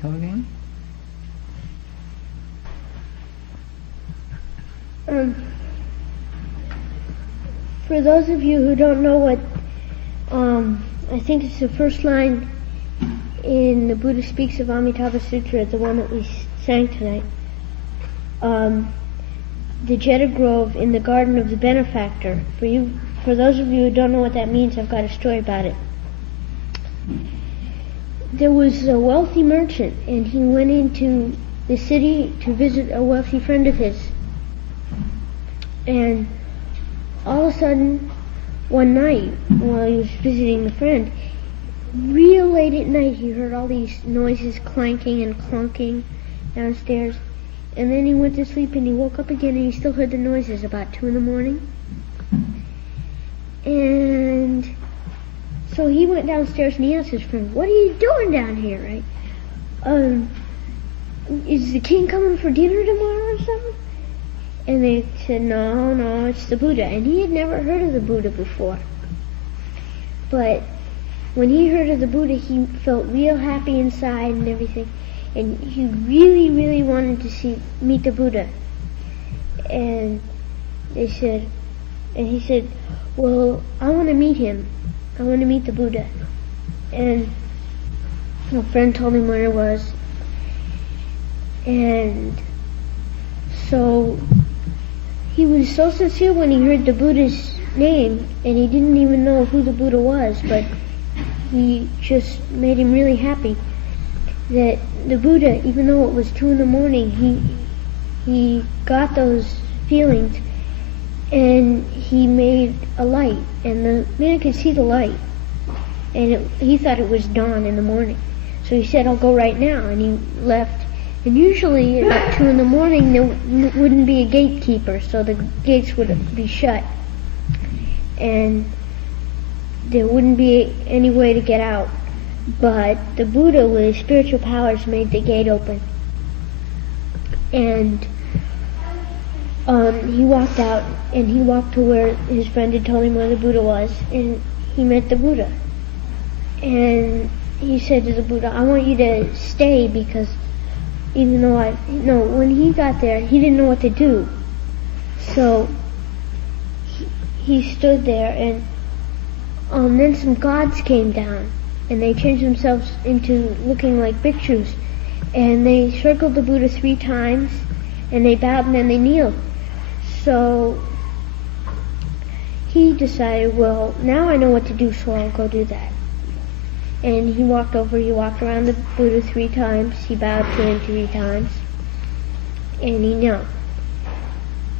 talking? For those of you who don't know what, I think it's the first line in the Buddha Speaks of Amitabha Sutra, the one that we sang tonight. The Jeta Grove in the Garden of the Benefactor. For those of you who don't know what that means, I've got a story about it. There was a wealthy merchant, and he went into the city to visit a wealthy friend of his. And all of a sudden, one night, while he was visiting the friend, real late at night, he heard all these noises clanking and clunking downstairs. And then he went to sleep, and he woke up again, and he still heard the noises about 2 a.m. And so he went downstairs, and he asked his friend, "What are you doing down here, right? Is the king coming for dinner tomorrow or something?" And they said, no, it's the Buddha. And he had never heard of the Buddha before. But when he heard of the Buddha, he felt real happy inside and everything. And he really, really wanted to meet the Buddha. And he said, "Well, I want to meet him. I want to meet the Buddha." And a friend told him where it was. And so he was so sincere when he heard the Buddha's name, and he didn't even know who the Buddha was, but he just made him really happy that the Buddha, even though it was 2 a.m, he got those feelings, and he made a light, and the man could see the light, and he thought it was dawn in the morning. So he said, "I'll go right now," and he left. And usually at 2 a.m, there wouldn't be a gatekeeper, so the gates would be shut, and there wouldn't be any way to get out. But the Buddha, with his spiritual powers, made the gate open. And he walked out, and he walked to where his friend had told him where the Buddha was, and he met the Buddha. And he said to the Buddha, "I want you to stay, because even though when he got there, he didn't know what to do. So he stood there, and then some gods came down, and they changed themselves into looking like bhikshus, and they circled the Buddha 3 times, and they bowed, and then they kneeled. So he decided, well, now I know what to do, so I'll go do that. And he walked around the Buddha 3 times, he bowed to him 3 times, and he knelt.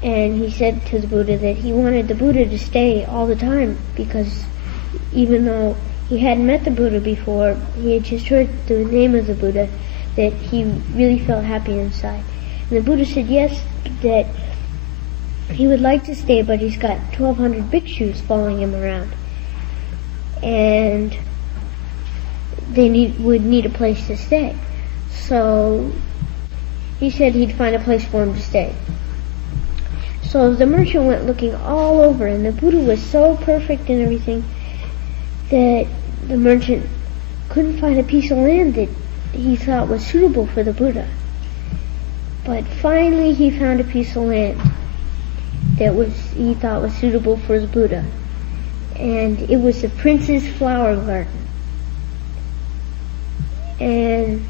And he said to the Buddha that he wanted the Buddha to stay all the time, because even though he hadn't met the Buddha before, he had just heard the name of the Buddha, that he really felt happy inside. And the Buddha said yes, that he would like to stay, but he's got 1,200 bhikshus following him around. And they would need a place to stay. So he said he'd find a place for him to stay. So the merchant went looking all over, and the Buddha was so perfect and everything that the merchant couldn't find a piece of land that he thought was suitable for the Buddha. But finally he found a piece of land that he thought was suitable for the Buddha. And it was the prince's flower garden. And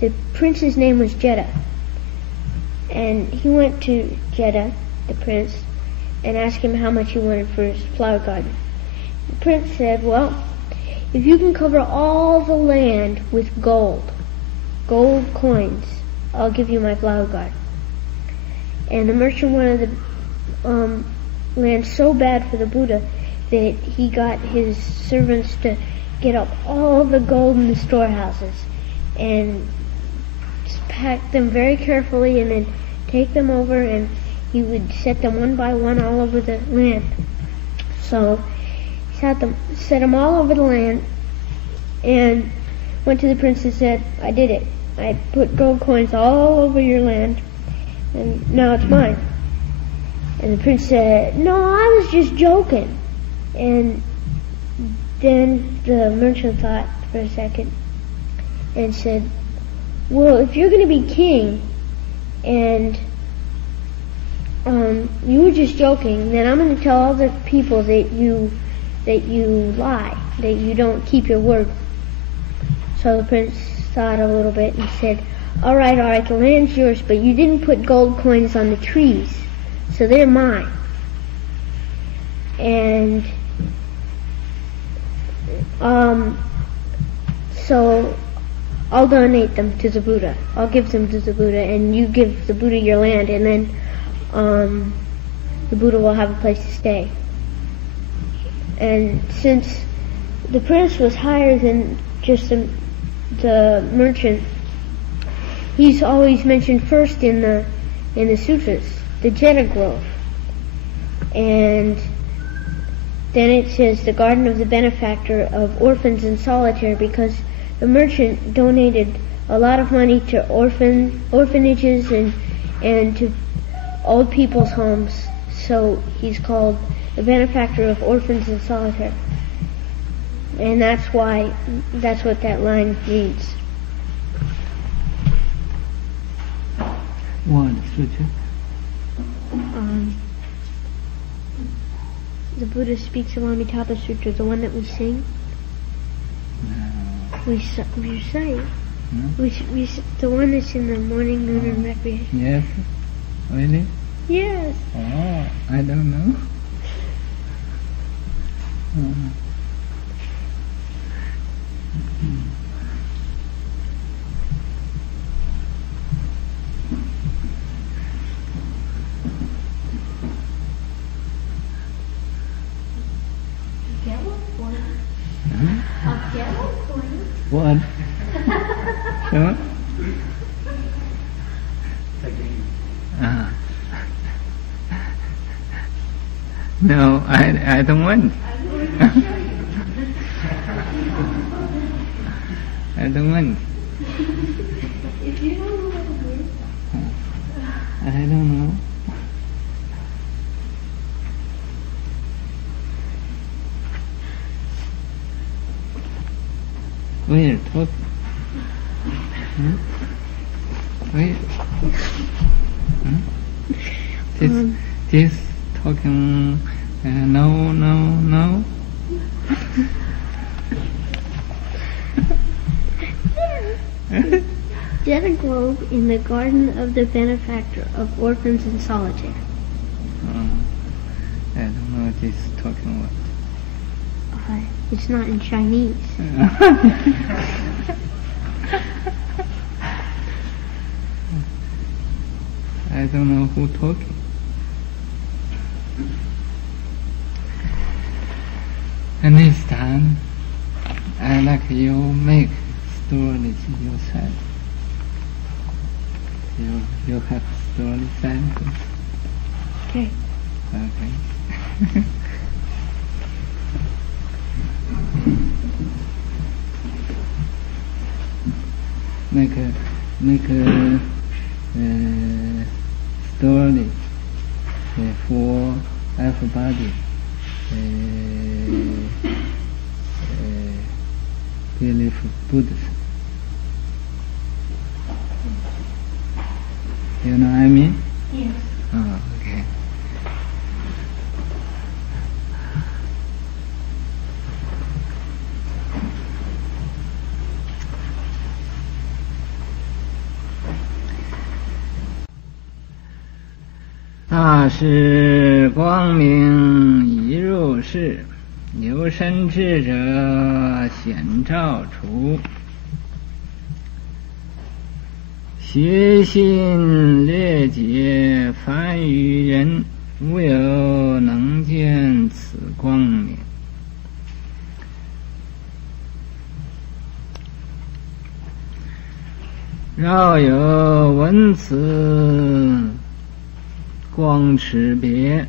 the prince's name was Jeta. And he went to Jeta, the prince, and asked him how much he wanted for his flower garden. The prince said, "Well, if you can cover all the land with gold coins, I'll give you my flower garden." And the merchant wanted the land so bad for the Buddha that he got his servants to get up all the gold in the storehouses and pack them very carefully, and then take them over, and he would set them one by one all over the land. So he set them all over the land, and went to the prince and said, "I did it. I put gold coins all over your land, and now it's mine." And the prince said, "No, I was just joking." And then the merchant thought for a second and said, well, if you're going to be king, and you were just joking, then I'm going to tell all the people that you lie, that you don't keep your word. So the prince thought a little bit and said, all right, the land's yours, but you didn't put gold coins on the trees, so they're mine. And so I'll donate them to the Buddha. I'll give them to the Buddha, and you give the Buddha your land, and then the Buddha will have a place to stay. And since the prince was higher than just the merchant, he's always mentioned first in the sutras, the Jeta Grove. And then it says the garden of the benefactor of orphans in solitary, because the merchant donated a lot of money to orphanages and to old people's homes. So he's called the benefactor of orphans in solitary. And that's what that line means. What sutra? The Buddha speaks of Amitabha Sutra, the one that we sing. No. We say it. No? We the one that's in the morning, noon, and recreation. Yes. Really? Yes. Oh, I don't know. What? Sure? No, I don't want. I don't want. If you don't know what it is. I don't know. We're talking. Wait. This talking. No. Jeta Grove in the garden of the benefactor of orphans in solitary. I don't know what he's talking about. It's not in Chinese. I don't know who talking. And this time, I like you make stories yourself. You have story sentence. Okay. Okay. make a story for everybody. Believe Buddhism. You know what I mean? Yes. Oh, okay.大师光明一入世，有生智者显照出。学信略解凡愚人，无有能见此光明。若有闻此光持别，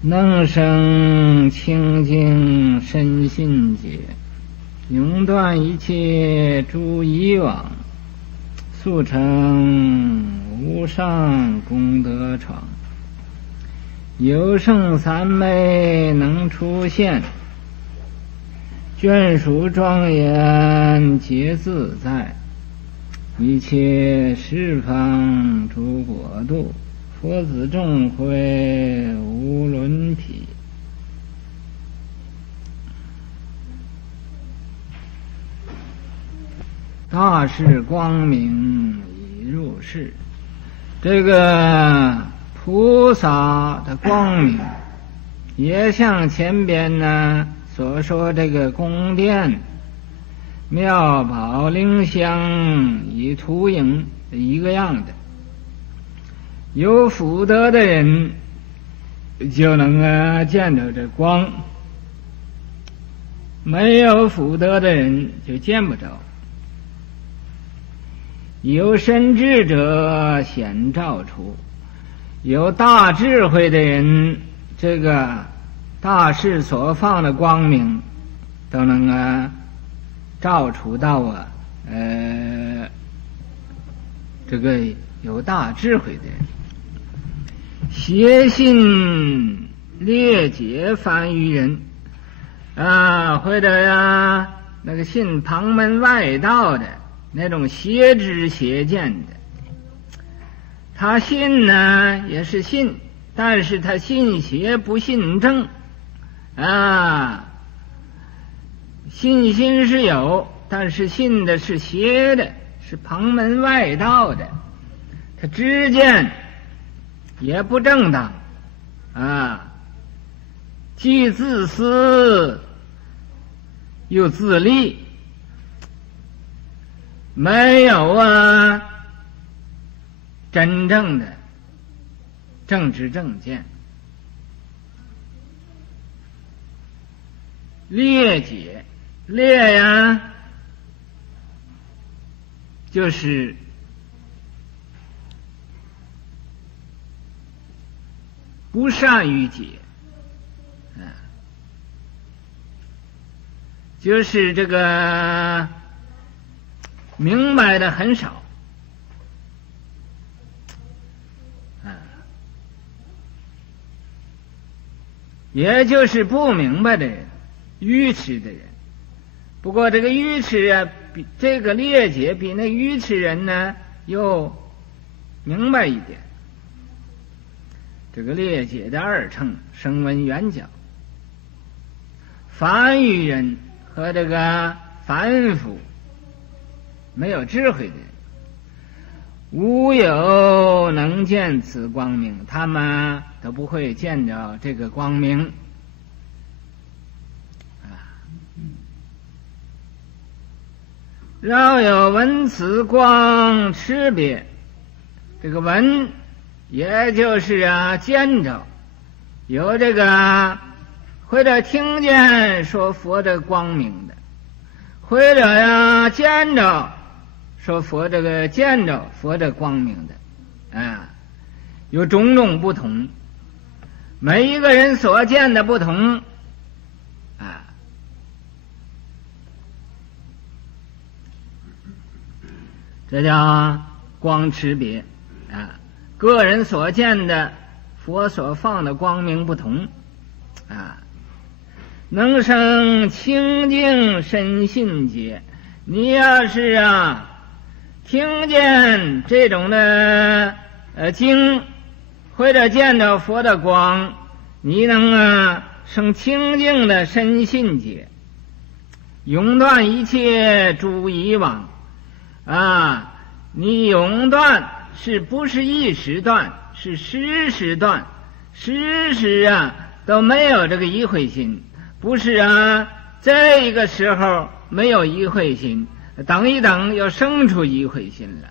能生清净身心解，永断一切诸以往，速成无上功德场。有圣三昧能出现，眷属庄严皆自在，一切十方诸国度，佛子众会无伦匹。大士光明已入世，这个菩萨的光明也像前边呢所说这个宫殿妙宝灵香以图影一个样的。有福德的人就能见着这光，没有福德的人就见不着。有深智者显照出，有大智慧的人，这个大士所放的光明都能照出到这个有大智慧的人。邪信劣解翻于人或者那个信旁门外道的那种邪知邪见的，他信呢也是信，但是他信邪不信正信心是有，但是信的是邪的，是旁门外道的，他知见也不正当既自私又自利，没有真正的正知正见。劣解，劣就是不善于解就是这个明白的很少也就是不明白的人，愚痴的人。不过这个愚痴比这个劣解比那愚痴人呢又明白一点。这个劣解的二乘声闻缘觉，凡愚人和这个凡夫没有智慧的人，无有能见此光明，他们都不会见着这个光明饶有闻此光识别，这个闻也就是见着，有这个或者听见说佛这光明的，或者见着说佛这个见着佛这光明的有种种不同，每一个人所见的不同这叫光识别个人所见的佛所放的光明不同能生清净深信解。你要是听见这种的经，或者见到佛的光，你能生清净的深信解，永断一切诸以往你永断是不是一时断，是时时断，时时都没有这个疑慧心，不是这个时候没有疑慧心，等一等又生出疑慧心了，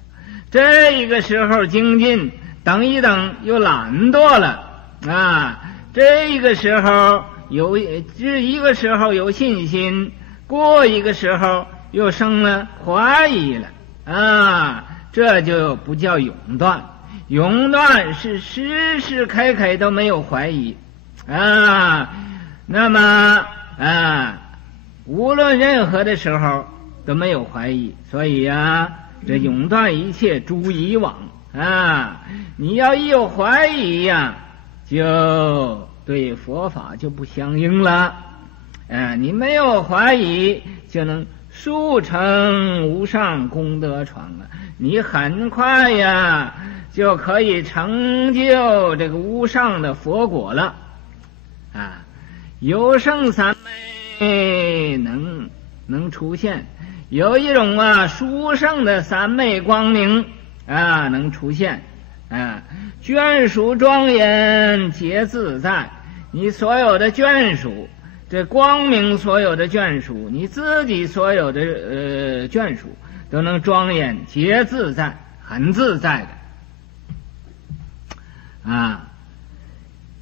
这个时候精进，等一等又懒惰了这个时候一个时候有信心，过一个时候又生了怀疑了这就不叫永断。永断是时时刻刻都没有怀疑那么无论任何的时候都没有怀疑，所以这永断一切诸以往你要一有怀疑就对佛法就不相应了你没有怀疑，就能速成无上功德床了。你很快呀，就可以成就这个无上的佛果了。有生三昧能出现，有一种殊胜的三昧光明能出现。眷属庄严皆自在，你所有的眷属，这光明所有的眷属，你自己所有的眷属都能庄严皆自在，很自在的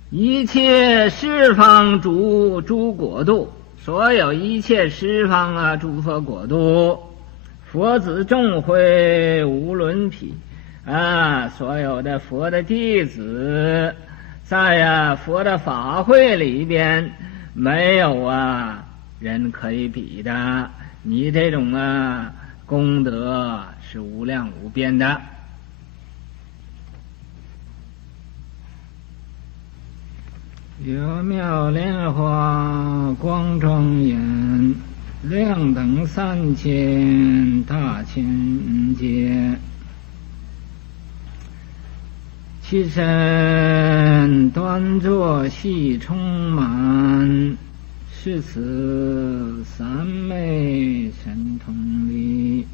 一切十方诸国度，所有一切十方诸佛国度，佛子众会无伦匹所有的佛的弟子在佛的法会里边，没有人可以比的。你这种功德是无量无边的。有妙莲花光庄严，亮等3000大千劫，其身端坐系充满，是此三昧神通力。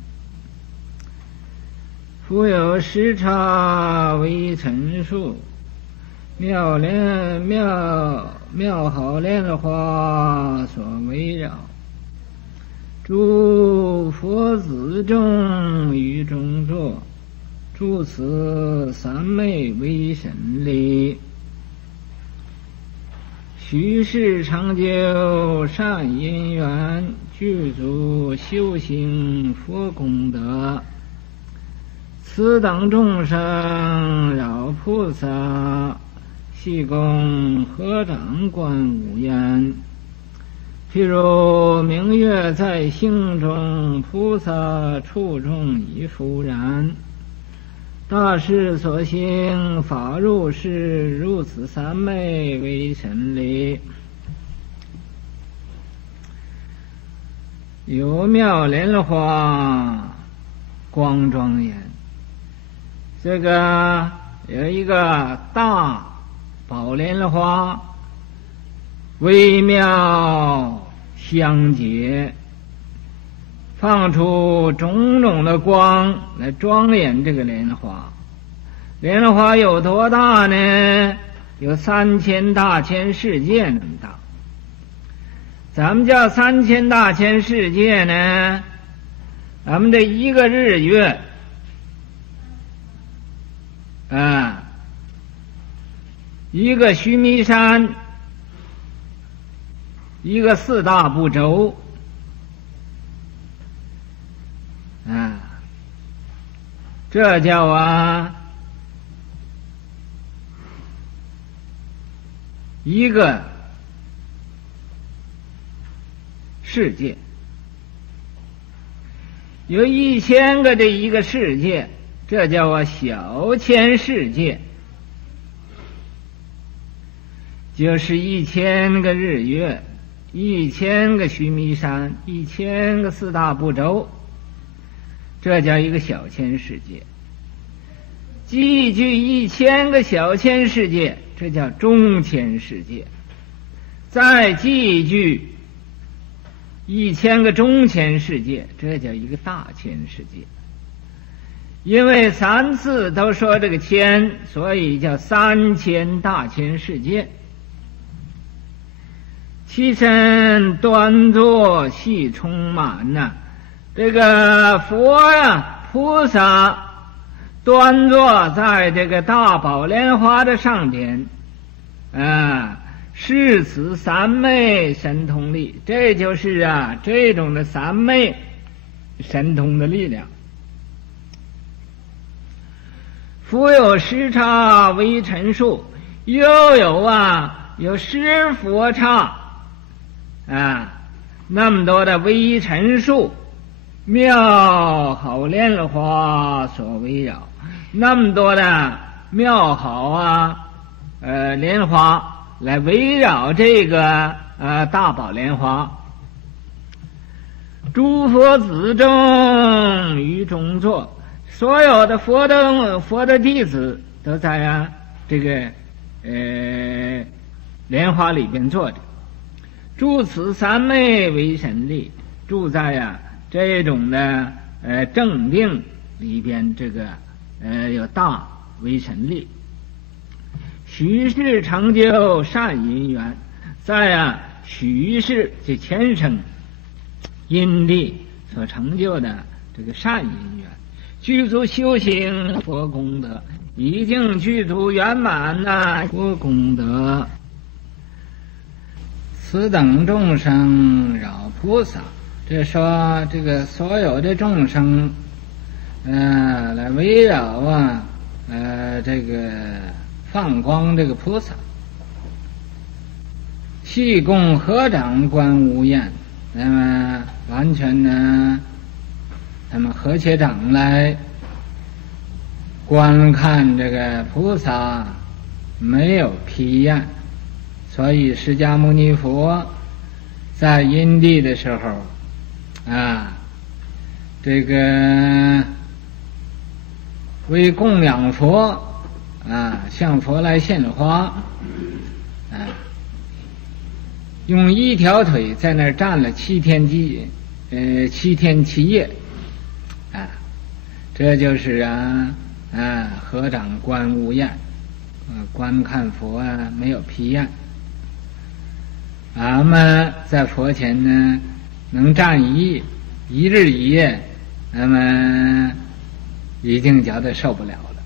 复有时刹为陈述，妙好莲花所围绕，诸佛子众于中坐，诸此三昧为神力，须是长久善因缘，具足修行佛功德。此等众生饶菩萨，细供合掌观无言。譬如明月在星中，菩萨处中亦复然。大士所行法入世，如此三昧为神力。有妙莲花光庄严，这个有一个大宝莲花微妙相结，放出种种的光来庄严这个莲花。莲花有多大呢？有3000大千世界那么大。咱们叫3000大千世界呢，咱们这一个日月一个须弥山，一个4大部洲这叫一个世界。有1000个这一个世界，这叫小千世界，就是1000个日月，1000个须弥山，1000个4大部洲，这叫一个小千世界。积聚1000个小千世界，这叫中千世界。再积聚1000个中千世界，这叫一个大千世界。因为3次都说这个千，所以叫3000大千世界。其身端坐系充满这个佛菩萨端坐在这个大宝莲花的上边是此三昧神通力。这就是这种的三昧神通的力量。复有时刹为陈述，又有十佛刹那么多的微陈述，妙好莲花所围绕，那么多的妙好莲花来围绕这个大宝莲花。诸佛子众于中坐，所有的佛的弟子都在这个莲花里边坐着。住此三昧为神力，住在这种的正定里边，这个有大为神力。许世成就善因缘，在许世这前生因地所成就的这个善因缘，具足修行佛功德，已经具足圆满佛功德。此等众生扰菩萨，这说这个所有的众生来围绕这个放光这个菩萨，气供合掌观无厌，那么完全呢，他们合起掌来观看这个菩萨，没有疲厌。所以释迦牟尼佛在因地的时候这个为供养佛向佛来献花用一条腿在那儿站了7天7夜这就是合掌观无厌，观看佛没有疲厌。俺们在佛前呢，能站一日一夜，那么已经觉得受不了了。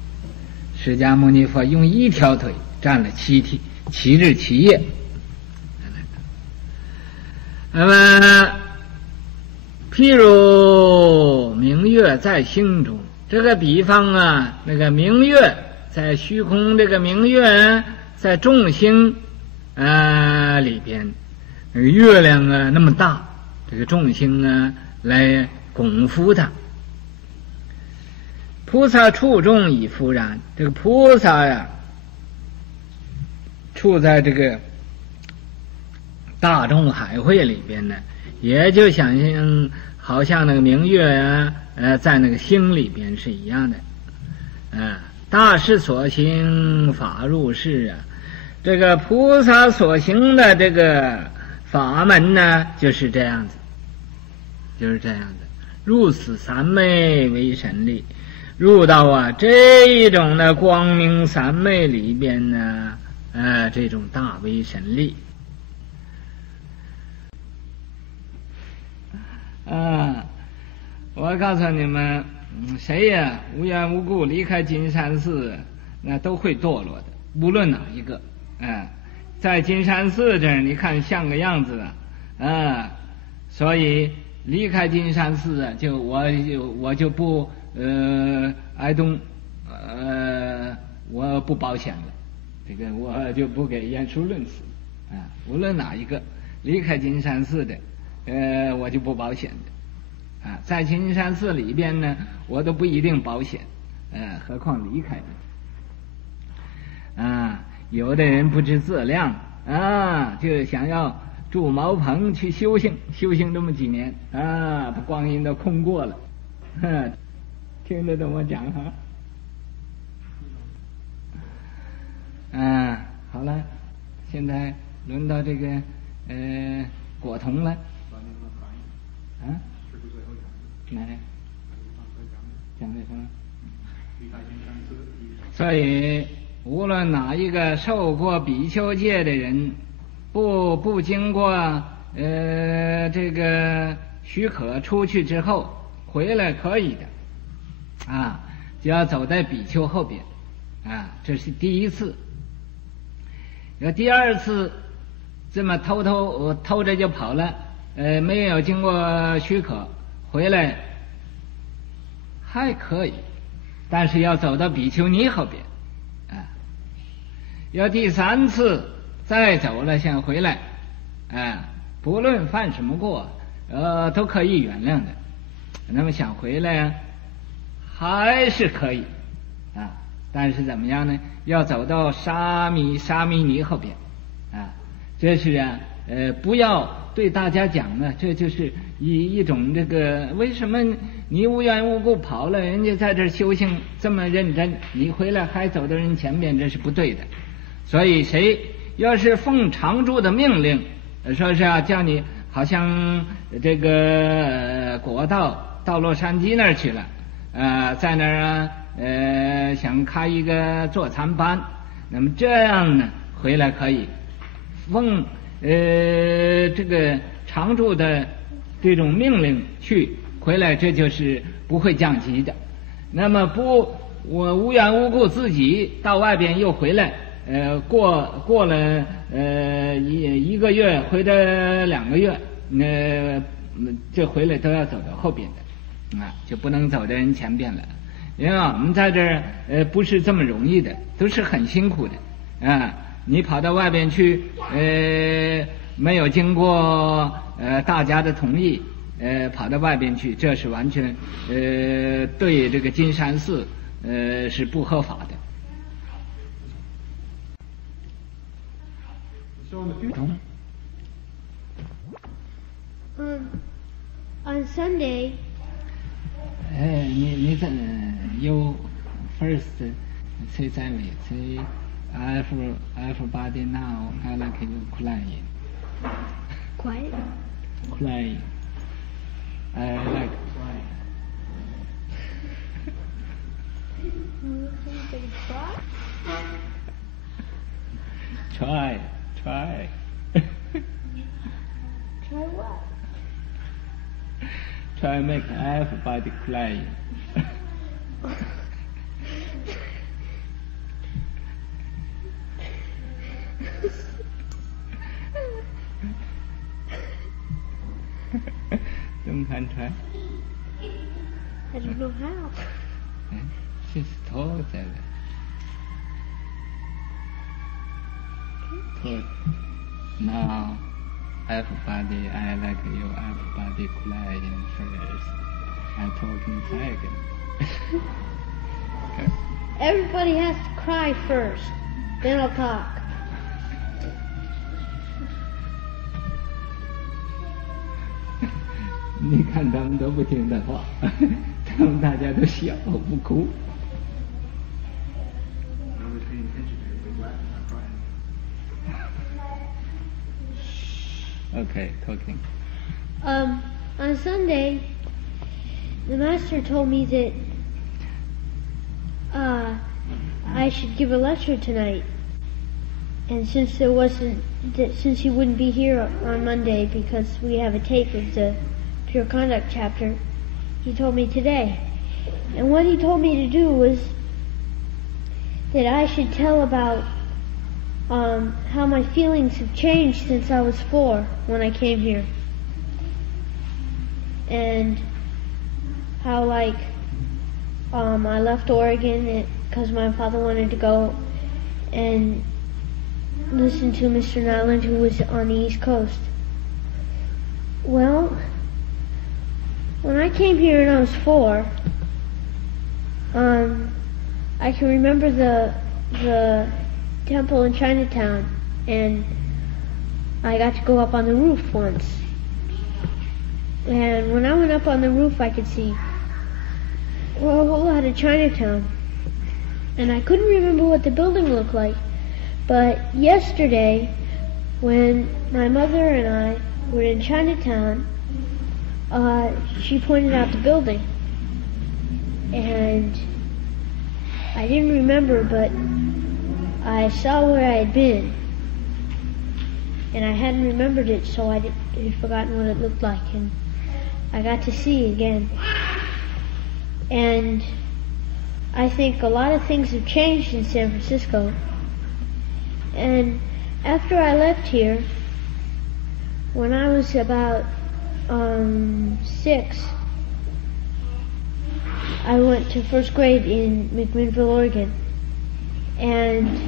释迦牟尼佛用一条腿站了7日7夜。那么，譬如明月在星中，这个比方那个明月在虚空，这个明月在众星里边，那个月亮那么大，这个众星来拱伏它。菩萨处中已复然，这个菩萨处在这个大众海会里边呢，也就好像那个明月在那个星里边是一样的。大士所行法入世这个菩萨所行的这个法门呢，就是这样子，入此三昧为神力，入到这一种的光明三昧里边呢，这种大为神力。我告诉你们，谁无缘无故离开金山寺，那都会堕落的，无论哪一个。在金山寺这儿，你看像个样子所以离开金山寺我就不我不保险了，这个我就不给严书论死无论哪一个离开金山寺的我就不保险的在金山寺里边呢，我都不一定保险何况离开的有的人不知自量就想要住茅棚去修行这么几年把光阴都空过了听得懂我讲好了，现在轮到这个果童了来讲的什么？所以无论哪一个受过比丘戒的人，不经过这个许可出去之后回来可以的就要走在比丘后边这是第一次。有第二次这么偷着就跑了没有经过许可回来还可以，但是要走到比丘尼后边要第三次再走了想回来不论犯什么过都可以原谅的。那么想回来还是可以但是怎么样呢？要走到沙弥尼后边这是不要对大家讲呢，这就是一种这个，为什么你无缘无故跑了，人家在这修行这么认真，你回来还走到人前面，这是不对的。所以谁要是奉常住的命令，说是要叫你好像这个国道到洛杉矶那儿去了，在那儿想开一个坐禅班，那么这样呢回来可以奉这个常住的这种命令去回来，这就是不会降级的。那么我无缘无故自己到外边又回来，过了一个月或者2个月，这回来都要走到后边的就不能走在人前边了。因为我们在这儿不是这么容易的，都是很辛苦的你跑到外边去，没有经过大家的同意，跑到外边去，这是完全对这个金山寺是不合法的。On Sunday. 你怎you first say that way? Say everybody now I like you crying. Quiet. Crying. I like crying. Try. Try what? Try make everybody crying. Don't try. I don't know how. She's told that. Told. Now, everybody, I like you, everybody crying first. I'm talking second. Okay. Everybody has to cry first, then I'll talk. 你看他们都不听的话，他们大家都笑不哭。Okay, talking. On Sunday, the master told me that I should give a lecture tonight, and since he wouldn't be here on Monday because we have a tape of the Pure Conduct chapter, he told me today. And what he told me to do was that I should tell about how my feelings have changed since I was 4 when I came here. And how I left Oregon because my father wanted to go and listen to Mr. Nyland, who was on the East Coast. Well, when I came here and I was 4, I can remember the temple in Chinatown, and I got to go up on the roof once. And when I went up on the roof, I could see a whole lot of Chinatown. And I couldn't remember what the building looked like. But yesterday, when my mother and I were in Chinatown, she pointed out the building. And I didn't remember, but I saw where I had been. And I hadn't remembered it, so I had forgotten what it looked like. And I got to see again. And I think a lot of things have changed in San Francisco. And after I left here, when I was about 6, I went to first grade in McMinnville, Oregon. And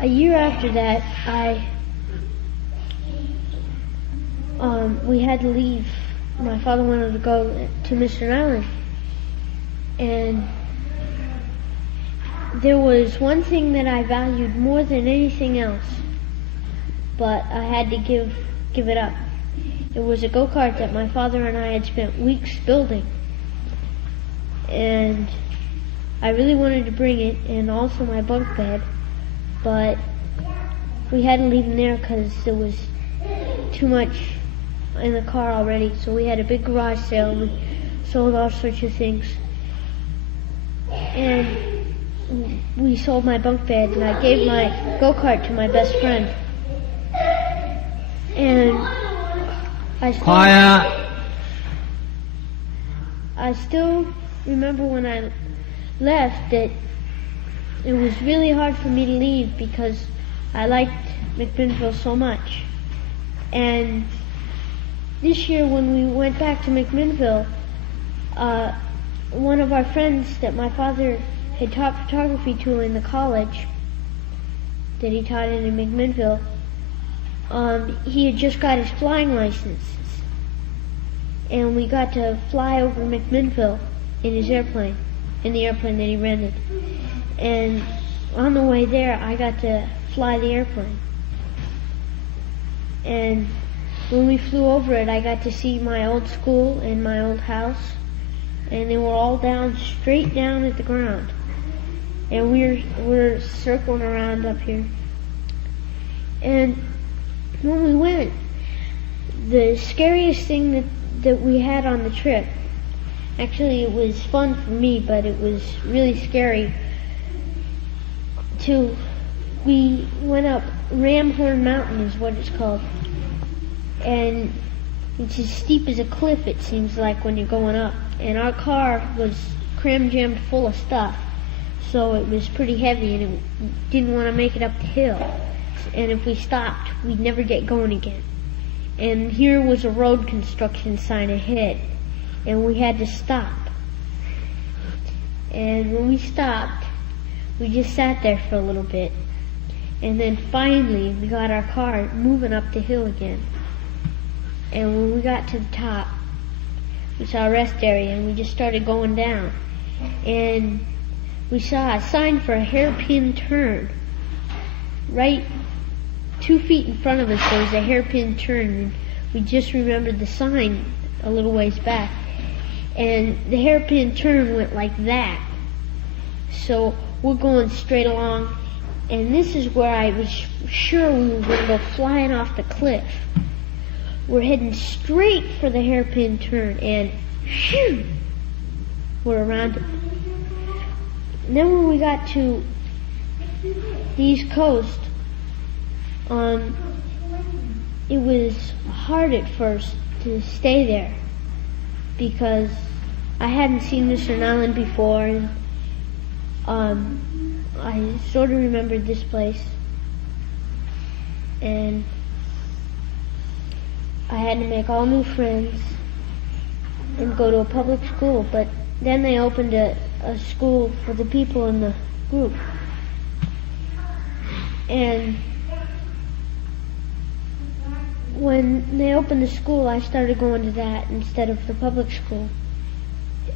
a year after that, we had to leave. My father wanted to go to Mr. Island. And there was one thing that I valued more than anything else. but I had to give it up. It was a go-kart that my father and I had spent weeks building, and I really wanted to bring it, and also my bunk bed, but we had to leave them there because there was too much in the car already. So we had a big garage sale, and we sold all sorts of things. And we sold my bunk bed, and I gave my go-kart to my best friend. And I still remember when I left that it was really hard for me to leave because I liked McMinnville so much. And this year when we went back to McMinnville, one of our friends that my father had taught photography to in the college that he taught in McMinnville, he had just got his flying license. And we got to fly over McMinnville in his airplane, in the airplane that he rented. And on the way there, I got to fly the airplane. And when we flew over it, I got to see my old school and my old house. And they were all down, straight down at the ground. And we're circling around up here. And when we went, the scariest thing that we had on the trip, actually it was fun for me, but it was really scary, we went up Ramhorn Mountain is what it's called. And it's as steep as a cliff, it seems like, when you're going up. And our car was cram-jammed full of stuff, so it was pretty heavy, and it didn't want to make it up the hill. And if we stopped, we'd never get going again. And here was a road construction sign ahead, and we had to stop. And when we stopped, we just sat there for a little bit. And then finally, we got our car moving up the hill again. And when we got to the top, we saw a rest area, and we just started going down. And we saw a sign for a hairpin turn. Right 2 feet in front of us, there was a hairpin turn. And we just remembered the sign a little ways back. And the hairpin turn went like that. So we're going straight along. And this is where I was sure we were going to go flying off the cliff. We're heading straight for the hairpin turn, and phew, we're around it. And then when we got to the East Coast, it was hard at first to stay there because I hadn't seen Mission Island before, and I sort of remembered this place, and I had to make all new friends and go to a public school, but then they opened a school for the people in the group. And when they opened the school, I started going to that instead of the public school.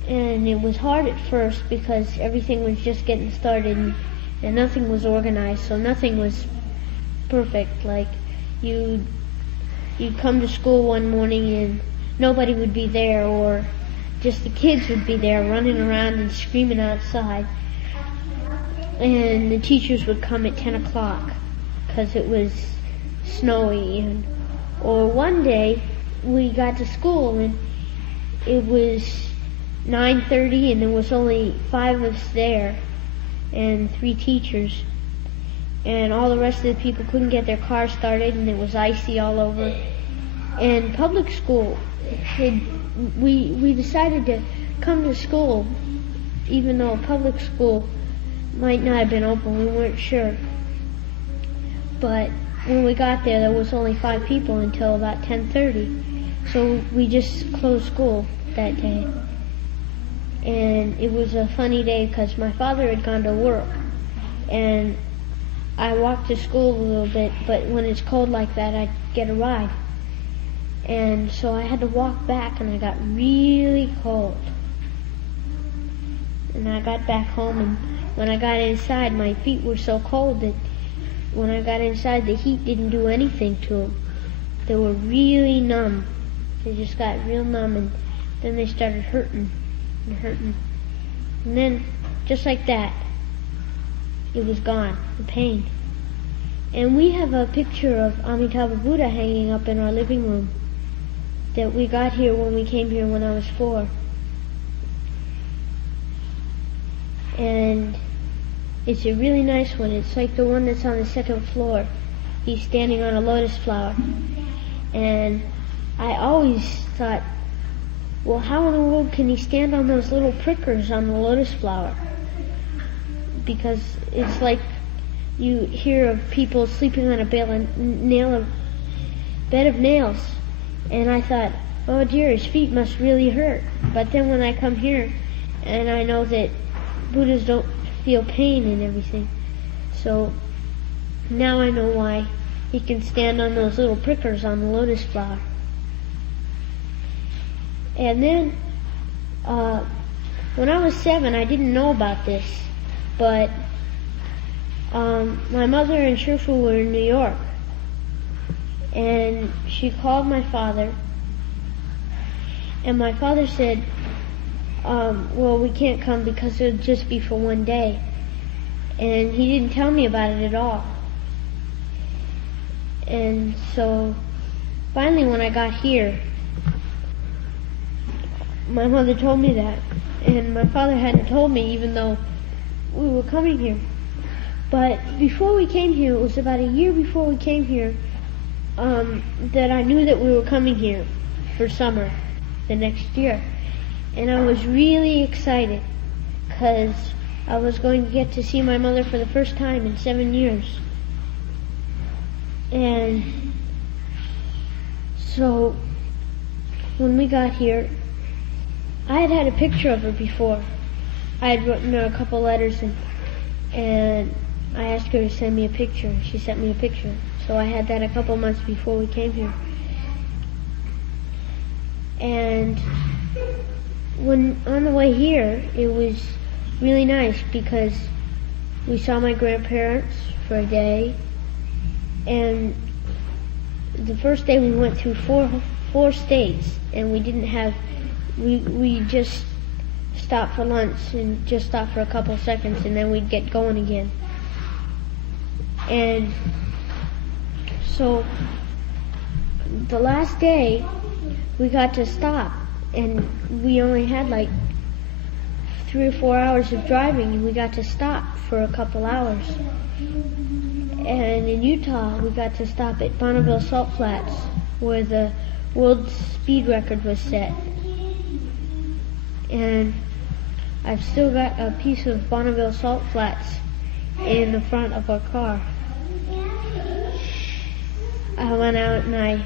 And it was hard at first because everything was just getting started and nothing was organized, so nothing was perfect. Like, you'd come to school one morning and nobody would be there, or just the kids would be there running around and screaming outside. And the teachers would come at 10 o'clock because it was snowy. Or one day we got to school and it was 9:30 and there was only 5 of us there and 3 teachers. And all the rest of the people couldn't get their car started, and it was icy all over. And public school, we decided to come to school, even though public school might not have been open, we weren't sure. But when we got there was only 5 people until about 10:30. So we just closed school that day. And it was a funny day because my father had gone to work, and I walked to school a little bit, but when it's cold like that, I get a ride. And so I had to walk back, and I got really cold. And I got back home, and when I got inside, my feet were so cold that when I got inside, the heat didn't do anything to them. They were really numb. They just got real numb, and then they started hurting and hurting. And then, just like that, it was gone, the pain. And we have a picture of Amitabha Buddha hanging up in our living room that we got here when we came here when I was 4. And it's a really nice one. It's like the one that's on the second floor. He's standing on a lotus flower. And I always thought, well, how in the world can he stand on those little prickers on the lotus flower? Because it's like you hear of people sleeping on a bed of nails. And I thought, oh dear, his feet must really hurt. But then when I come here, and I know that Buddhas don't feel pain and everything, so now I know why he can stand on those little prickers on the lotus flower. And then, when I was 7, I didn't know about this, but my mother and Shifu were in New York, and she called my father, and my father said, well, we can't come because it would just be for one day. And he didn't tell me about it at all. And so, finally when I got here, my mother told me that. And my father hadn't told me, even though we were coming here. But before we came here, it was about a year before we came here, that I knew that we were coming here for summer the next year. And I was really excited because I was going to get to see my mother for the first time in 7 years. And so when we got here, I had had a picture of her before. I had written her a couple letters, and I asked her to send me a picture. She sent me a picture. So I had that a couple months before we came here. And when on the way here, it was really nice because we saw my grandparents for a day, and the first day we went through four states, and we just stopped for lunch and just stopped for a couple seconds, and then we'd get going again. And so the last day we got to stop, and we only had like 3 or 4 hours of driving, and we got to stop for a couple hours. And in Utah, we got to stop at Bonneville Salt Flats, where the world speed record was set. And I've still got a piece of Bonneville Salt Flats in the front of our car. I went out and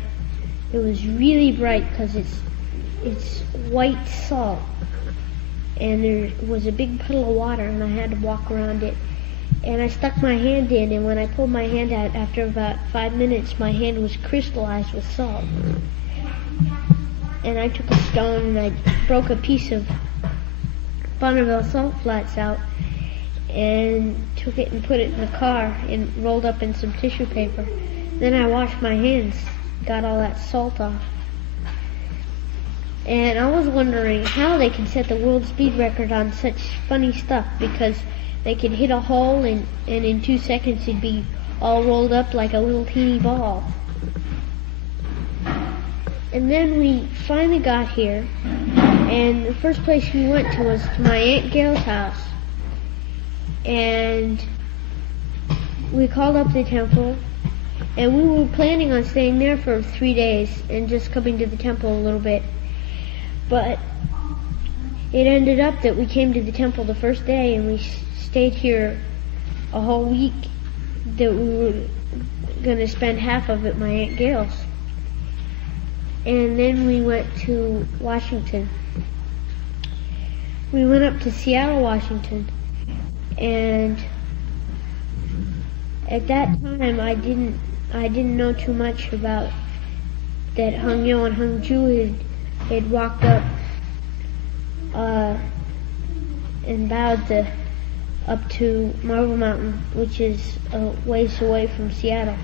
it was really bright because it's white salt, and there was a big puddle of water, and I had to walk around it. And I stuck my hand in, and when I pulled my hand out, after about 5 minutes, my hand was crystallized with salt. And I took a stone and I broke a piece of Bonneville Salt Flats out and took it and put it in the car and rolled up in some tissue paper. Then I washed my hands, got all that salt off. And I was wondering how they can set the world speed record on such funny stuff, because they could hit a hole and in 2 seconds it'd be all rolled up like a little teeny ball. And then we finally got here, and the first place we went to was to my Aunt Gail's house. And we called up the temple, and we were planning on staying there for 3 days and just coming to the temple a little bit. But it ended up that we came to the temple the first day, and we stayed here a whole week, that we were going to spend half of it my Aunt Gail's. And then we went to Washington. We went up to Seattle, Washington, and at that time I didn't know too much about that Hung Yo and Hung Ju had walked up and bowed the up to Marble Mountain, which is a ways away from Seattle.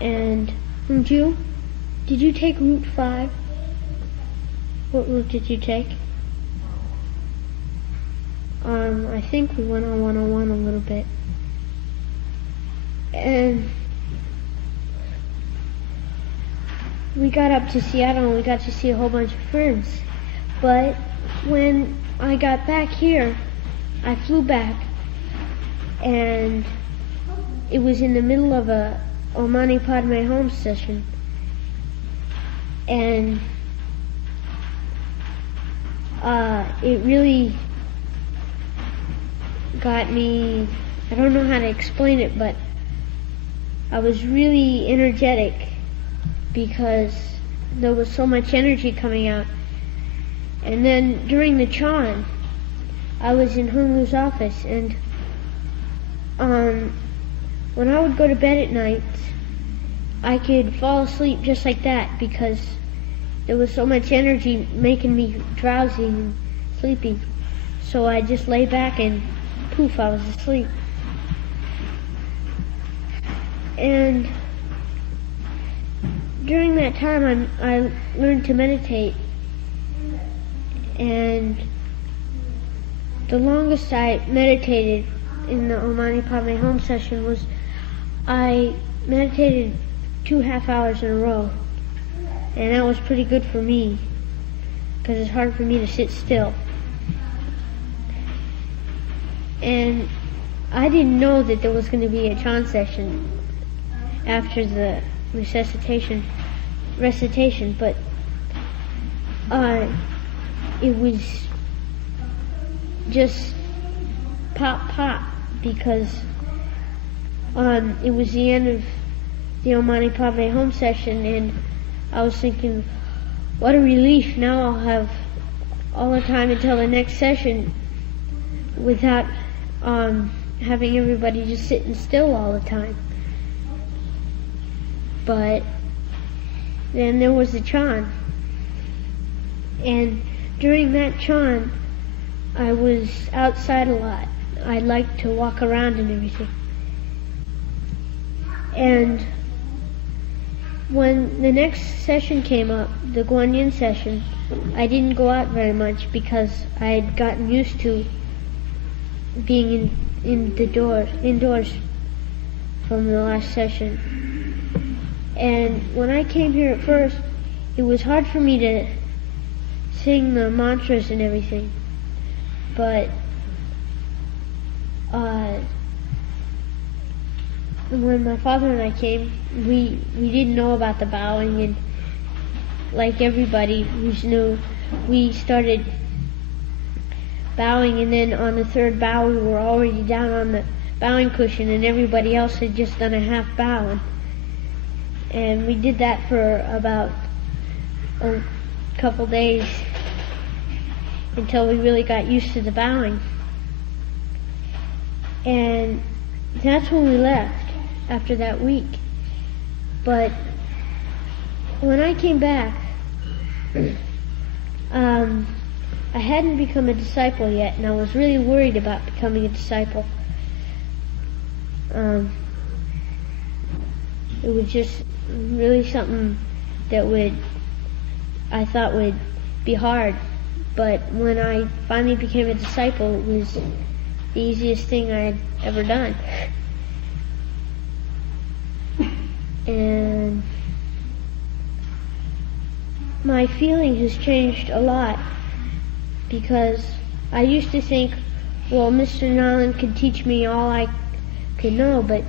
And did you take Route 5? What route did you take? I think we went on 101 a little bit. And we got up to Seattle and we got to see a whole bunch of friends. But when I got back here, I flew back, and it was in the middle of a Omani Padme home session. And it really got me, I don't know how to explain it, but I was really energetic because there was so much energy coming out. And then during the Chan, I was in Hunglu's office, and when I would go to bed at night, I could fall asleep just like that because there was so much energy making me drowsy and sleepy. So I just lay back and poof, I was asleep. And during that time, I learned to meditate. And the longest I meditated in the Omani Padme home session was I meditated 2.5 hours in a row. And that was pretty good for me because it's hard for me to sit still. And I didn't know that there was going to be a Chan session after the recitation, but it was just pop because it was the end of the Omani Padme home session, and I was thinking, what a relief, now I'll have all the time until the next session without having everybody just sitting still all the time. But then there was the Chan, and during that Chan I was outside a lot. I liked to walk around and everything. And when the next session came up, the Guanyin session, I didn't go out very much because I had gotten used to being indoors from the last session. And when I came here at first, it was hard for me to sing the mantras and everything. But when my father and I came, we didn't know about the bowing, and like everybody who's new, we started bowing, and then on the third bow we were already down on the bowing cushion, and everybody else had just done a half bow. And we did that for about a couple days until we really got used to the bowing. And that's when we left after that week. But when I came back, I hadn't become a disciple yet, and I was really worried about becoming a disciple. It was just really something that I thought would be hard. But when I finally became a disciple, it was the easiest thing I had ever done. And my feeling has changed a lot, because I used to think, well, Mr. Nolan could teach me all I could know, but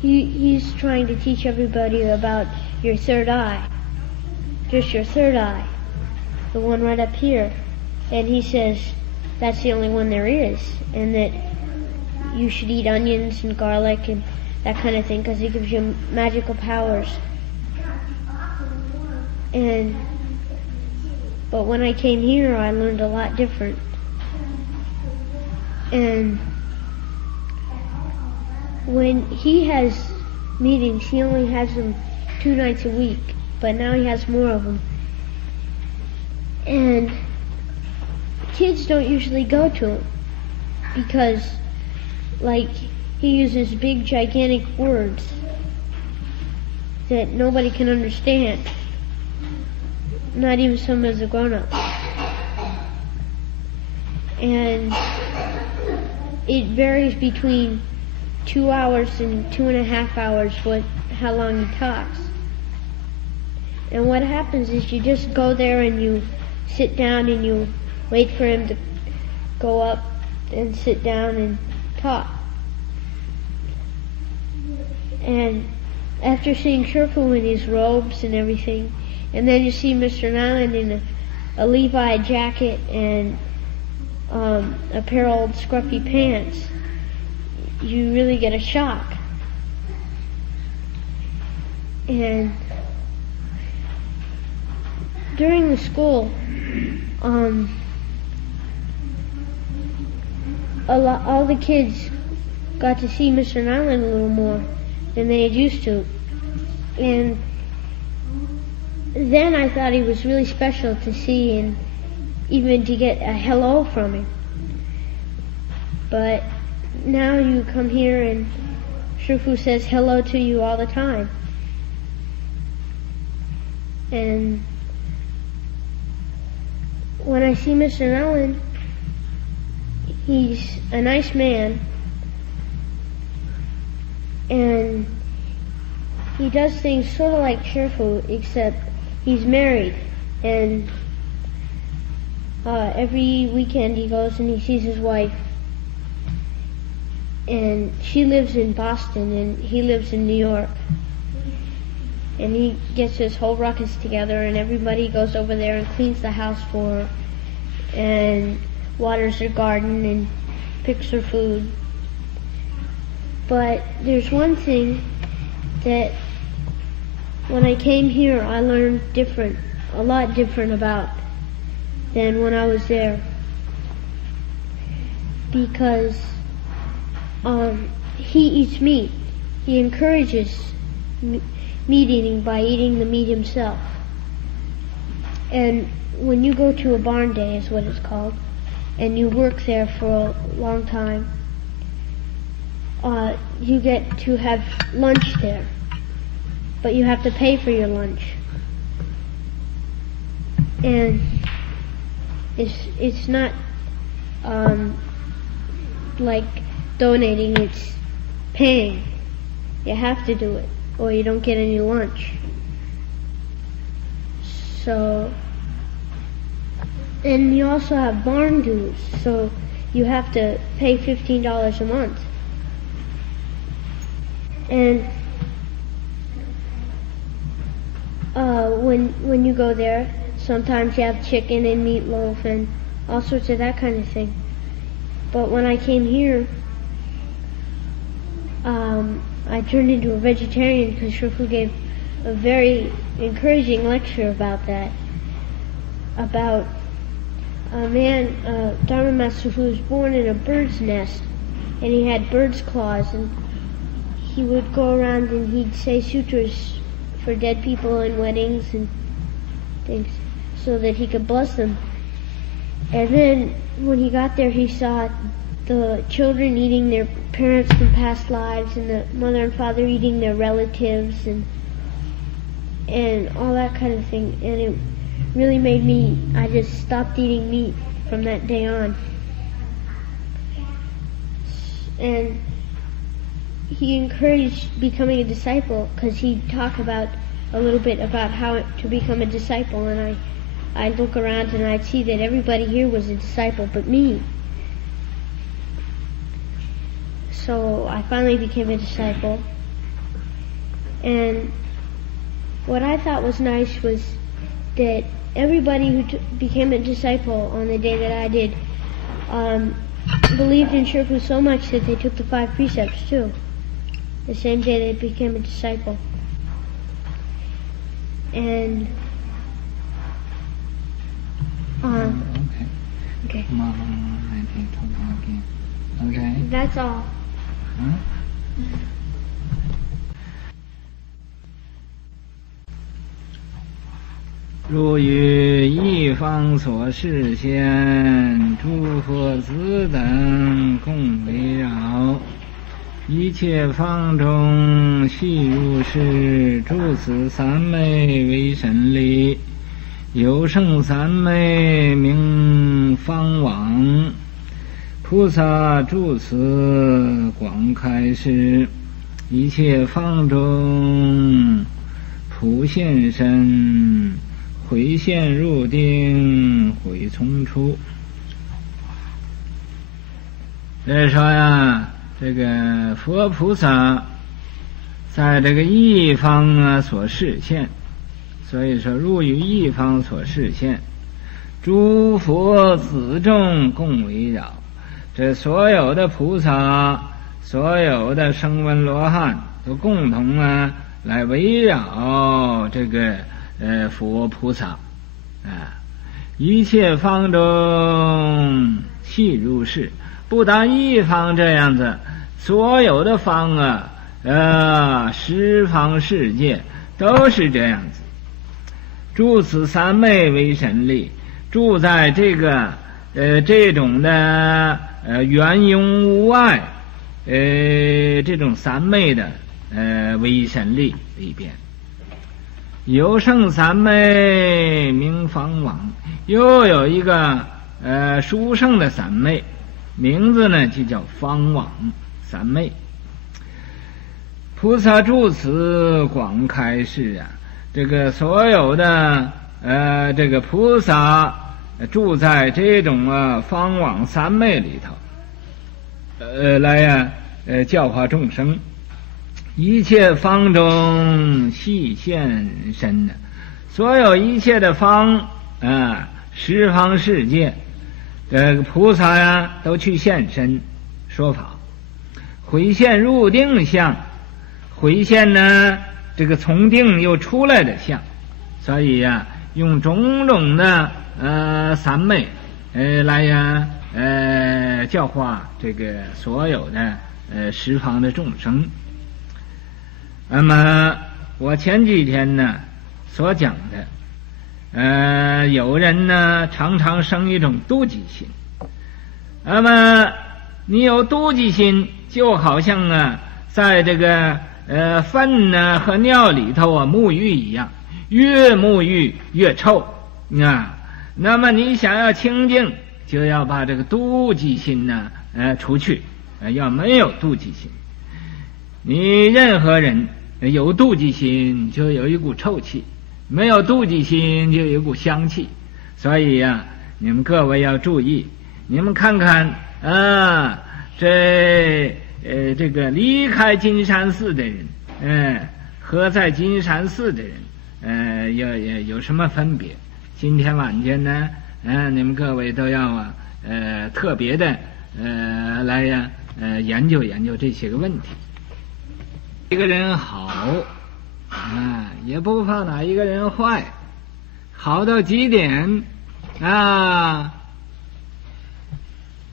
he's trying to teach everybody about your third eye, just your third eye, the one right up here. And he says that's the only one there is, and that you should eat onions and garlic and that kind of thing because it gives you magical powers. But when I came here, I learned a lot different. And when he has meetings, he only has them 2 nights a week, but now he has more of them. And kids don't usually go to him because, like, he uses big, gigantic words that nobody can understand. Not even some as a grown-up. And it varies between 2 hours and 2.5 hours how long he talks. And what happens is you just go there and you sit down and you wait for him to go up and sit down and talk. And after seeing Shifu in his robes and everything, and then you see Mr. Nyland in a Levi jacket and a pair of old scruffy pants, you really get a shock. And during the school, all the kids got to see Mr. Nyland a little more than they had used to. And then I thought he was really special to see and even to get a hello from him. But now you come here and Shifu says hello to you all the time. And when I see Mr. Nyland, he's a nice man, and he does things sort of like Shifu, except he's married, and every weekend he goes and he sees his wife, and she lives in Boston and he lives in New York. And he gets his whole ruckus together and everybody goes over there and cleans the house for her and waters her garden and picks her food. But there's one thing that when I came here I learned a lot different about than when I was there. Because he eats meat. He encourages meat eating by eating the meat himself. And when you go to a barn day, is what it's called, and you work there for a long time, you get to have lunch there. But you have to pay for your lunch. And it's not like donating, it's paying. You have to do it, or you don't get any lunch. So, and you also have barn dues, so you have to pay $15 a month. And when you go there, sometimes you have chicken and meatloaf and all sorts of that kind of thing. But when I came here, I turned into a vegetarian because Shifu gave a very encouraging lecture about that. About a man, Dharma Master, who was born in a bird's nest, and he had bird's claws, and he would go around and he'd say sutras for dead people and weddings and things so that he could bless them. And then when he got there, he saw the children eating their parents from past lives and the mother and father eating their relatives and all that kind of thing. And it really made me, I just stopped eating meat from that day on. And he encouraged becoming a disciple because he'd talk about a little bit about how to become a disciple, and I'd look around and I'd see that everybody here was a disciple but me. So I finally became a disciple, and what I thought was nice was that everybody who became a disciple on the day that I did believed in Shifu so much that they took the 5 precepts too, the same day they became a disciple. And okay. Okay. That's all. Huh? 如于一方所示现，诸佛子等共围绕，一切方中悉如是，住此三昧为神力，有胜三昧名方往，菩萨住此广开示，一切方中普现身，回现入定，回从出。所以说呀，这个佛菩萨在这个一方啊所示现，所以说入于一方所示现，诸佛子众共围绕，这所有的菩萨，所有的声闻罗汉都共同啊来围绕这个佛菩萨啊，一切方中悉如是，不但一方这样子，所有的方十方世界都是这样子。住此三昧为神力，住在这个这种的圆融无碍这种三昧的为神力里边。有胜三昧名方往，又有一个殊胜的三昧，名字呢就叫方往三昧。菩萨住此广开示啊，这个所有的这个菩萨住在这种方往三昧里头，来教化众生。一切方中悉现身的，所有一切的方十方世界，这个菩萨呀都去现身说法，回现入定相，回现呢这个从定又出来的相，所以呀用种种的三昧来教化这个所有的十方的众生。那么我前几天呢所讲的有人呢常常生一种妒忌心，那么你有妒忌心，就好像在这个粪呢和尿里头沐浴一样，越沐浴越臭那么你想要清净，就要把这个妒忌心呢除去，要没有妒忌心。你任何人有妒忌心就有一股臭气，没有妒忌心就有一股香气。所以呀你们各位要注意，你们看看这个离开金山寺的人和在金山寺的人有什么分别。今天晚间呢你们各位都要特别的来研究研究这些个问题。一个人好也不怕哪一个人坏，好到极点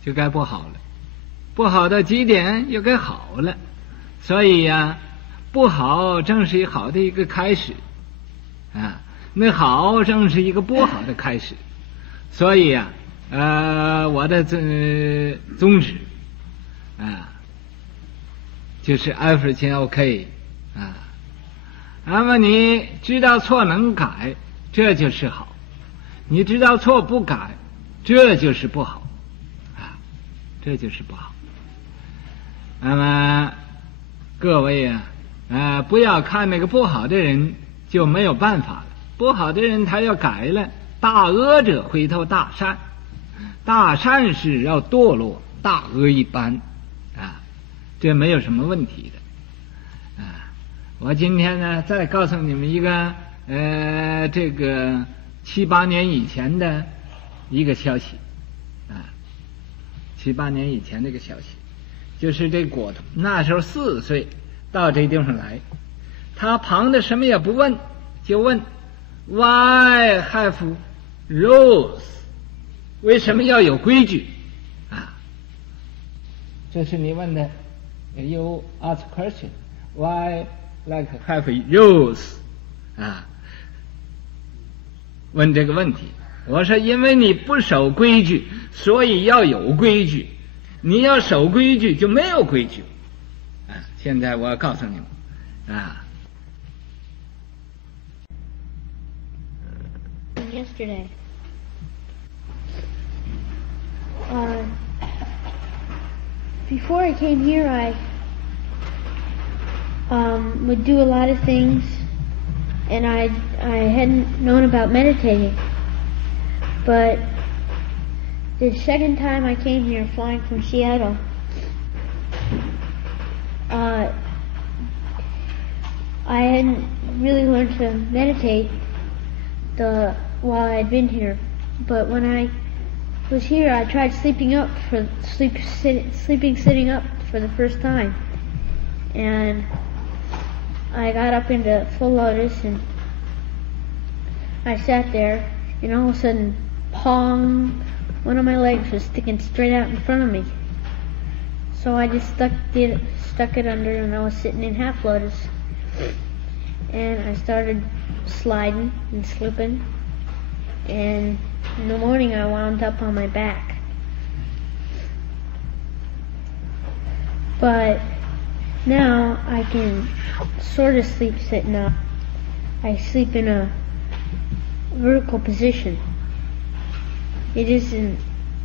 就该不好了，不好到极点又该好了。所以不好正是好的一个开始那好正是一个不好的开始。所以我的宗旨就是 everything OK 那么你知道错能改，这就是好；你知道错不改，这就是不好这就是不好。那么各位不要看那个不好的人就没有办法了，不好的人他要改了，大恶者回头大善，大善是要堕落大恶一般这没有什么问题的我今天呢再告诉你们一个这个7、8年以前的一个消息7、8年以前的一个消息，就是这果头那时候4岁到这地方来，他旁的什么也不问，就问 Why have rules？ 为什么要有规矩这是你问的You ask question Why like have rules 问这个问题。我说因为你不守规矩，所以要有规矩，你要守规矩就没有规矩。现在我告诉你们Yesterday, before I came here, I would do a lot of things, and I hadn't known about meditating. But the second time I came here, flying from Seattle, I hadn't really learned to meditate while I'd been here. But when I was here, I tried sleeping sitting up for the first time, and I got up into full lotus, and I sat there, and all of a sudden, pong! One of my legs was sticking straight out in front of me. So I just stuck it under, and I was sitting in half lotus, and I started sliding and slipping, and in the morning I wound up on my back. But now I can sort of sleep sitting up. I sleep in a vertical position. It isn't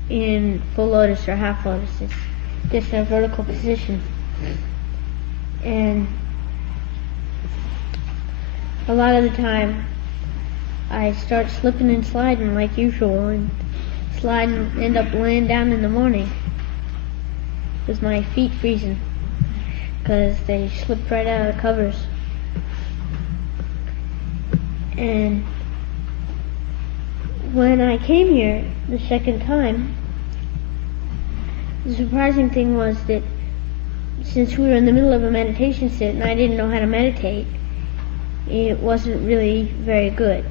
in full lotus or half lotus, it's just in a vertical position. And a lot of the time I start slipping and sliding like usual, and slide and end up laying down in the morning with my feet freezing because they slipped right out of the covers. And when I came here the second time, the surprising thing was that since we were in the middle of a meditation sit and I didn't know how to meditate, it wasn't really very good.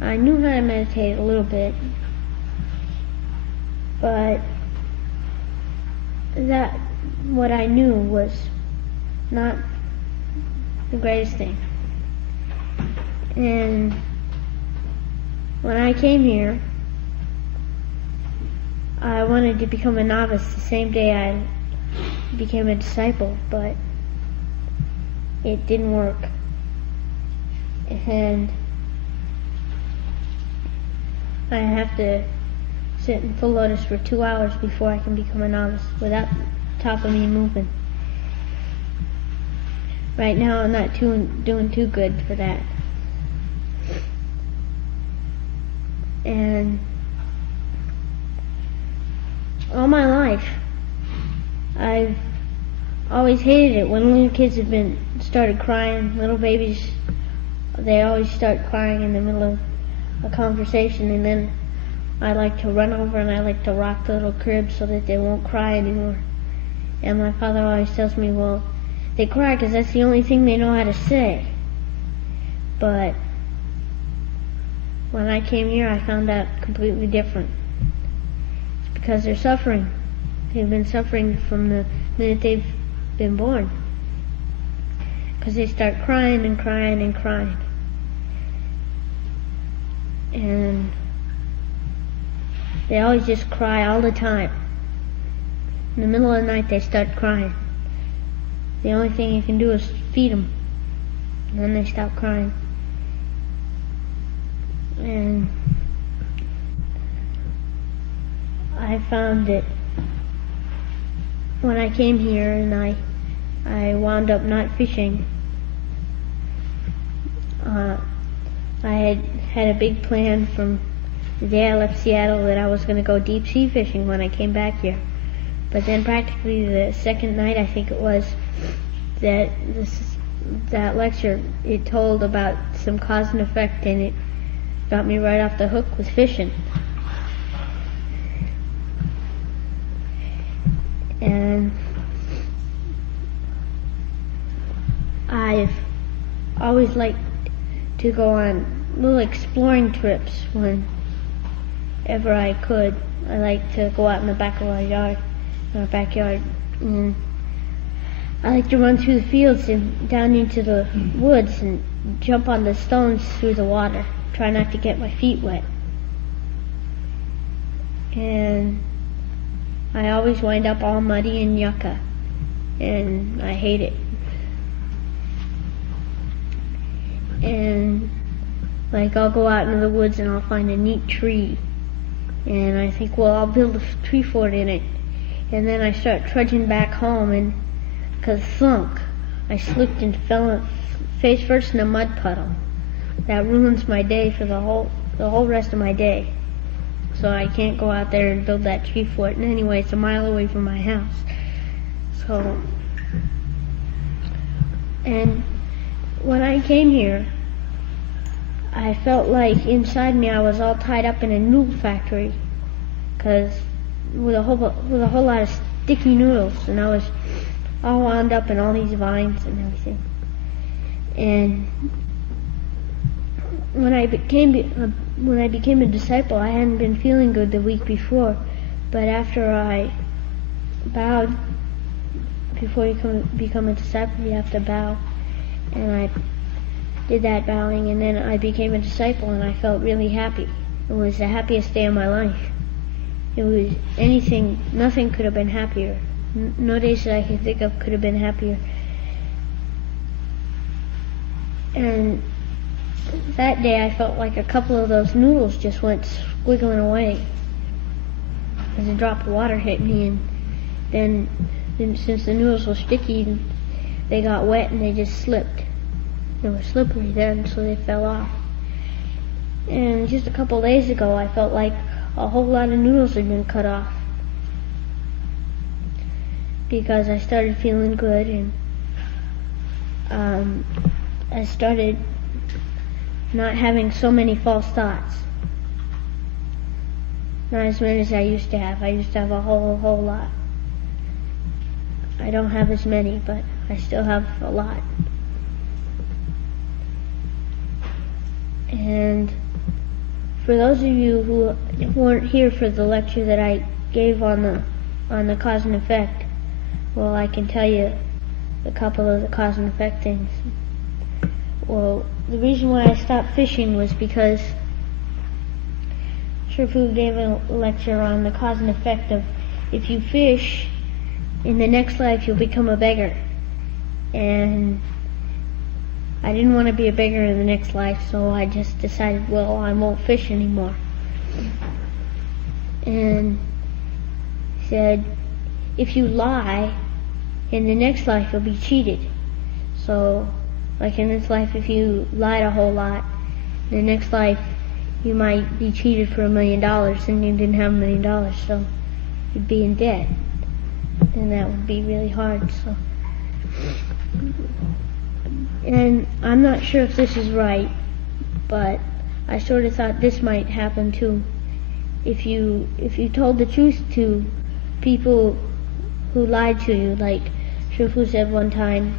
I knew how to meditate a little bit, but what I knew was not the greatest thing. And when I came here, I wanted to become a novice the same day I became a disciple, but it didn't work. And I have to sit in full lotus for 2 hours before I can become a novice without the top of me moving. Right now I'm not doing too good for that. And all my life, I've always hated it when little kids started crying. Little babies, they always start crying in the middle of a conversation, and then I like to run over and I like to rock the little crib so that they won't cry anymore. And my father always tells me, well, they cry because that's the only thing they know how to say. But when I came here, I found out completely different. It's because they're suffering. They've been suffering from the minute they've been born. Because they start crying and crying and crying. And they always just cry all the time. In the middle of the night, they start crying. The only thing you can do is feed them. And then they stop crying. And I found that when I came here and I wound up not fishing, I had a big plan from the day I left Seattle that I was going to go deep sea fishing when I came back here. But then practically the second night, I think it was, that lecture, it told about some cause and effect, and it got me right off the hook with fishing. And I've always liked to go on little exploring trips whenever I could. I like to go out in the back of our backyard, and I like to run through the fields and down into the woods and jump on the stones through the water, try not to get my feet wet. And I always wind up all muddy and yucca, and I hate it. And like I'll go out into the woods and I'll find a neat tree, and I think, well, I'll build a tree fort in it. And then I start trudging back home, and cause thunk, I slipped and fell face first in a mud puddle. That ruins my day for the whole rest of my day. So I can't go out there and build that tree fort. And anyway, it's a mile away from my house. So, and when I came here, I felt like inside me I was all tied up in a noodle factory, cause with a whole lot of sticky noodles, and I was all wound up in all these vines and everything. And when I became a disciple, I hadn't been feeling good the week before, but after I bowed, before you become a disciple, you have to bow, and I did that bowing, and then I became a disciple, and I felt really happy. It was the happiest day of my life. It was nothing could have been happier. No days that I could think of could have been happier. And that day I felt like a couple of those noodles just went squiggling away as a drop of water hit me, and then since the noodles were sticky, they got wet and they just slipped. They were slippery then, so they fell off. And just a couple days ago I felt like a whole lot of noodles had been cut off, because I started feeling good, and I started not having so many false thoughts. Not as many as I used to have. I used to have a whole lot. I don't have as many, but I still have a lot. And for those of you who weren't here for the lecture that I gave on the cause and effect, well, I can tell you a couple of the cause and effect things. Well, the reason why I stopped fishing was because Shifu gave a lecture on the cause and effect of if you fish, in the next life you'll become a beggar. And I didn't want to be a beggar in the next life, so I just decided, well, I won't fish anymore. And he said, if you lie, in the next life you'll be cheated. So, like in this life, if you lied a whole lot, in the next life you might be cheated for $1 million, and you didn't have $1 million, so you'd be in debt. And that would be really hard, so. And I'm not sure if this is right, but I sort of thought this might happen too. If you told the truth to people who lied to you, like Shifu said one time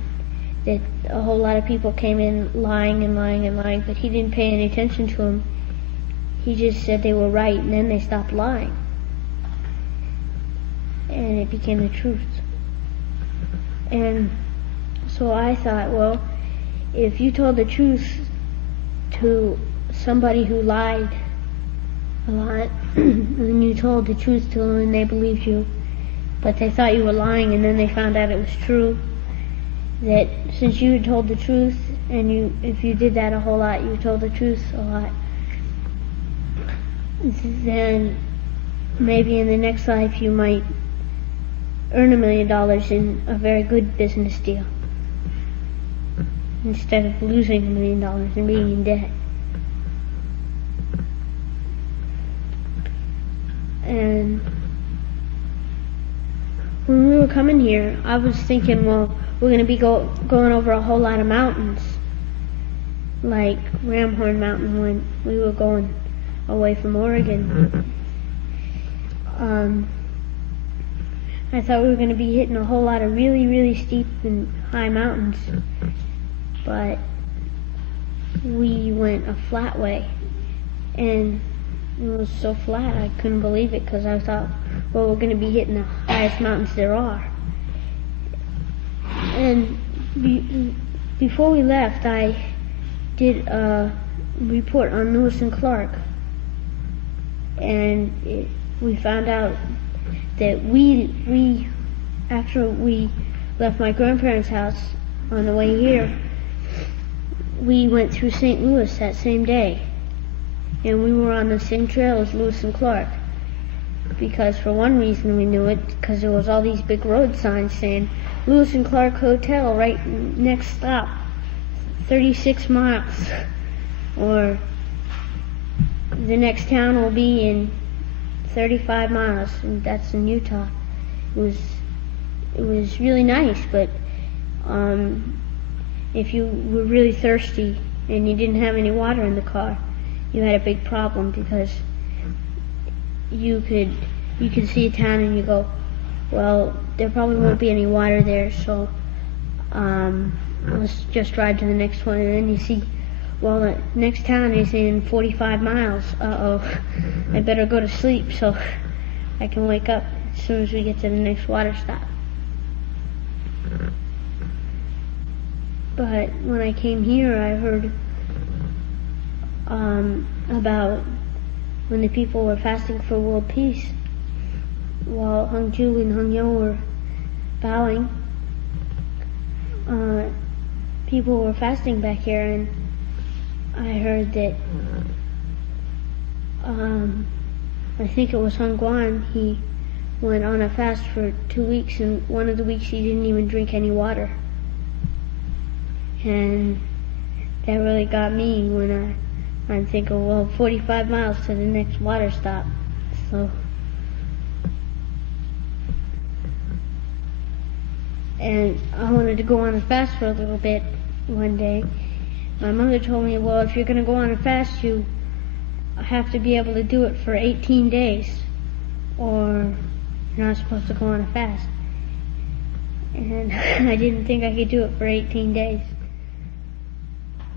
that a whole lot of people came in lying and lying and lying, but he didn't pay any attention to them. He just said they were right, and then they stopped lying. And it became the truth. And so I thought, well, if you told the truth to somebody who lied a lot, and you told the truth to them and they believed you, but they thought you were lying and then they found out it was true, that since you had told the truth, and if you did that a whole lot, you told the truth a lot, then maybe in the next life you might earn $1 million in a very good business deal, instead of losing $1 million and being in debt. And when we were coming here, I was thinking, well, we're going to be going over a whole lot of mountains, like Ramhorn Mountain when we were going away from Oregon. I thought we were going to be hitting a whole lot of really, really steep and high mountains, but we went a flat way, and it was so flat I couldn't believe it, because I thought, well, we're going to be hitting the highest mountains there are. And before we left, I did a report on Lewis and Clark, and we found out that we after we left my grandparents' house on the way here, we went through St. Louis that same day, and we were on the same trail as Lewis and Clark. Because for one reason we knew it, because there was all these big road signs saying Lewis and Clark Hotel, right next stop, 36 miles, or the next town will be in 35 miles, and that's in Utah. It was really nice, but if you were really thirsty and you didn't have any water in the car, you had a big problem, because you could see a town and you go, well, there probably won't be any water there, so let's just drive to the next one. And then you see, well, the next town is in 45 miles. I better go to sleep so I can wake up as soon as we get to the next water stop. But when I came here, I heard about when the people were fasting for world peace, while Hung Ju and Hung Yo were bowing, people were fasting back here, and I heard that, I think it was Hung Guan, he went on a fast for 2 weeks, and one of the weeks he didn't even drink any water. And that really got me when I'm thinking, well, 45 miles to the next water stop. So, and I wanted to go on a fast for a little bit one day. My mother told me, well, if you're going to go on a fast, you have to be able to do it for 18 days, or you're not supposed to go on a fast. And I didn't think I could do it for 18 days.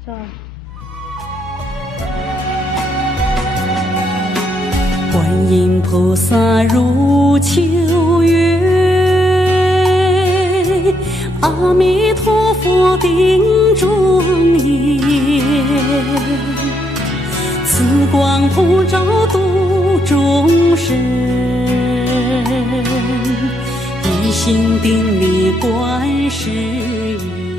So. 观音菩萨如秋月，阿弥陀佛定庄严，慈光普照度众生，一心定力观世音。